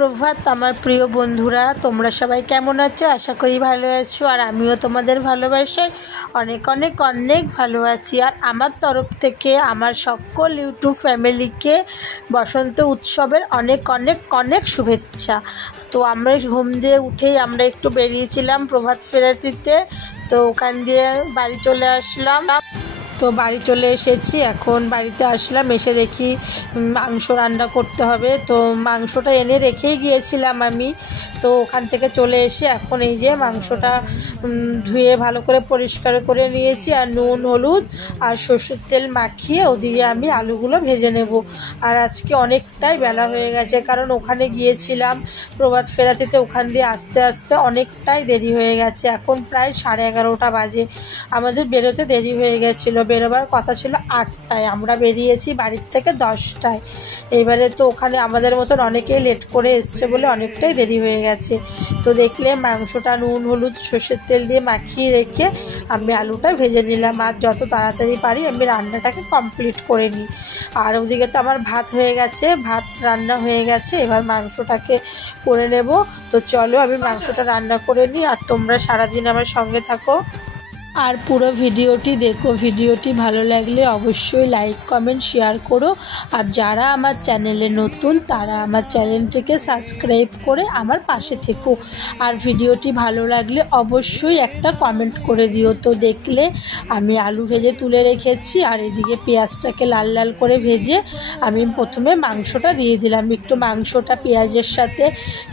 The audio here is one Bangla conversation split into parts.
সুপ্রভাত আমার প্রিয় বন্ধুরা, তোমরা সবাই কেমন আছো? আশা করি ভালো আছো। আর আমিও তোমাদের ভালোবাসায় অনেক অনেক অনেক ভালো আছি। আর আমার তরফ থেকে আমার সকল ইউটিউব ফ্যামিলিকে বসন্ত উৎসবের অনেক অনেক অনেক শুভেচ্ছা। তো আমরা ঘুম দিয়ে উঠেই আমরা একটু বেরিয়েছিলাম প্রভাত ফেরাতে, তো ওখান দিয়ে বাড়ি চলে আসলাম। তো বাড়ি চলে এসেছি, এখন বাড়িতে আসলাম, এসে দেখি মাংস রান্না করতে হবে। তো মাংসটা এনে রেখেই গিয়েছিলাম আমি। তো ওখান থেকে চলে এসে এখন এই যে মাংসটা ধুয়ে ভালো করে পরিষ্কার করে নিয়েছি, আর নুন হলুদ আর সর্ষের তেল মাখিয়ে ওদিকে আমি আলুগুলো ভেজে নেব। আর আজকে অনেকটাই বেলা হয়ে গেছে, কারণ ওখানে গিয়েছিলাম প্রভাত ফেরাতে, ওখান দিয়ে আস্তে আস্তে অনেকটাই দেরি হয়ে গেছে। এখন প্রায় 11:30 বাজে। আমাদের বেরোতে দেরি হয়ে গেছিলো, বেরোবার কথা ছিল 8টায়, আমরা বেরিয়েছি বাড়ির থেকে 10টায়। এবারে তো ওখানে আমাদের মতন অনেকেই লেট করে এসছে বলে অনেকটাই দেরি হয়ে গেছে। তো দেখলে মাংসটা নুন হলুদ সর্ষের তেল দিয়ে মাখিয়ে রেখে আমি আলুটা ভেজে নিলাম, আর যত তাড়াতাড়ি পারি আমি রান্নাটাকে কমপ্লিট করে নিই। আর ওদিকে তো আমার ভাত হয়ে গেছে, ভাত রান্না হয়ে গেছে, এবার মাংসটাকে করে নেব। তো চলো আমি মাংসটা রান্না করে নিই, আর তোমরা সারাদিন আমার সঙ্গে থাকো আর পুরো ভিডিওটি দেখো। ভিডিওটি ভালো লাগলে অবশ্যই লাইক কমেন্ট শেয়ার করো। আর যারা আমার চ্যানেলে নতুন তারা আমার চ্যানেলটিকে সাবস্ক্রাইব করে আমার পাশে থেকো। আর ভিডিওটি ভালো লাগলে অবশ্যই একটা কমেন্ট করে দিও। তো দেখলে আমি আলু ভেজে তুলে রেখেছি, আর এদিকে পেঁয়াজটাকে লাল লাল করে ভেজে আমি প্রথমে মাংসটা দিয়ে দিলাম। একটু মাংসটা পেঁয়াজের সাথে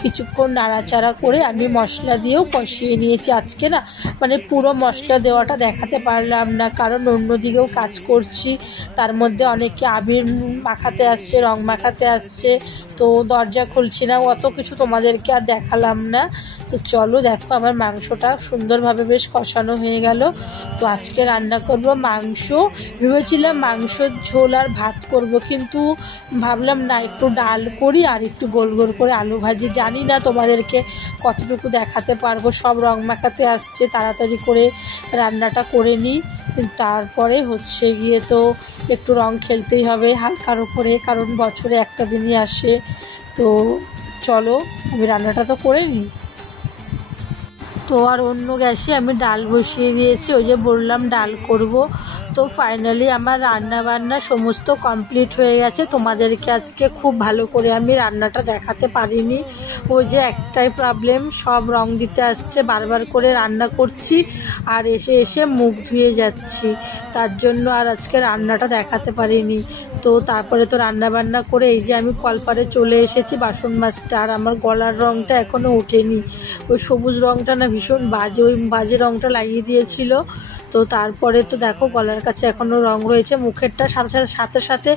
কিছুক্ষণ নাড়াচাড়া করে আমি মশলা দিয়েও কষিয়ে নিয়েছি। আজকে না মানে পুরো মশলা দেওয়াটা দেখাতে পারলাম না, কারণ অন্যদিকেও কাজ করছি, তার মধ্যে অনেকে আবির মাখাতে আসছে, রং মাখাতে আসছে, তো দরজা খুলছি না, অত কিছু তোমাদেরকে আর দেখালাম না। তো চলো দেখো আমার মাংসটা সুন্দরভাবে বেশ কষানো হয়ে গেল। তো আজকে রান্না করব মাংস। ভেবেছিলাম মাংসের ঝোল আর ভাত করব, কিন্তু ভাবলাম না একটু ডাল করি আর একটু গোল গোল করে আলু ভাজি। জানি না তোমাদেরকে কতটুকু দেখাতে পারবো, সব রং মাখাতে আসছে, তাড়াতাড়ি করে রান্নাটা করে নিই। তারপরে হচ্ছে গিয়ে তো একটু রং খেলতেই হবে হালকার উপরে, কারণ বছরে একটা দিনই আসে। তো চলো আমি রান্নাটা তো করে নিই। তো আর অন্য গ্যাসে আমি ডাল বসিয়ে দিয়েছি, ওই যে বললাম ডাল করব। তো ফাইনালি আমার রান্না বান্না সমস্ত কমপ্লিট হয়ে গেছে। তোমাদেরকে আজকে খুব ভালো করে আমি রান্নাটা দেখাতে পারিনি, ওই যে একটাই প্রবলেম, সব রং দিতে আসছে, বারবার করে রান্না করছি আর এসে এসে মুখ ধুয়ে যাচ্ছি, তার জন্য আর আজকে রান্নাটা দেখাতে পারিনি। তো তারপরে তো রান্না বান্না করে এই যে আমি কলপারে চলে এসেছি বাসন মাজতে। আর আমার গলার রঙটা এখনও ওঠেনি, ওই সবুজ রঙটা না ভীষণ বাজে, ওই বাজে রঙটা লাগিয়ে দিয়েছিল। তো তারপরে তো দেখো গলার কাছে এখনও রং রয়েছে, মুখেরটা সাথে সাথে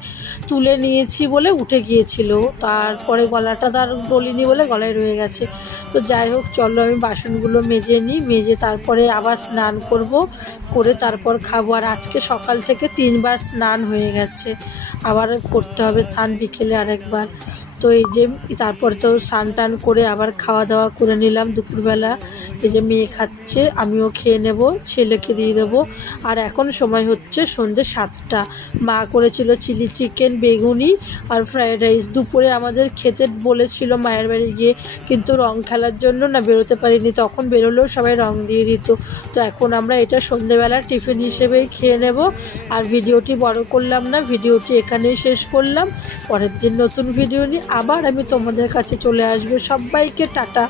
তুলে নিয়েছি বলে উঠে গিয়েছিল, তারপরে গলাটা তার বলিনি বলে গলায় রয়ে গেছে। তো যাই হোক চলো আমি বাসনগুলো মেজে নিই, মেজে তারপরে আবার স্নান করব, করে তারপর খাবো। আর আজকে সকাল থেকে 3বার স্নান হয়ে গেছে, আবার করতে হবে স্নান বিকেলে আরেকবার। তো এই যে তারপরে তো স্নান টান করে আবার খাওয়া দাওয়া করে নিলাম দুপুরবেলা। এই যে মেয়ে খাচ্ছে, আমিও খেয়ে নেব, ছেলেকে দিয়ে দেবো। আর এখন সময় হচ্ছে সন্ধ্যে 7টা। মা করেছিল চিলি চিকেন, বেগুনি আর ফ্রায়েড রাইস। দুপুরে আমাদের খেতে বলেছিল মায়ের বাড়ি গিয়ে, কিন্তু রং খেলার জন্য না বেরোতে পারিনি, তখন বেরোলেও সবাই রং দিয়ে দিত। তো এখন আমরা এটা সন্ধ্যেবেলা টিফিন হিসেবেই খেয়ে নেব। আর ভিডিওটি বড় করলাম না, ভিডিওটি এখানেই শেষ করলাম। পরের দিন নতুন ভিডিও নিয়ে আবার আমি তোমাদের কাছে চলে আসবো। সবাইকে টাটা।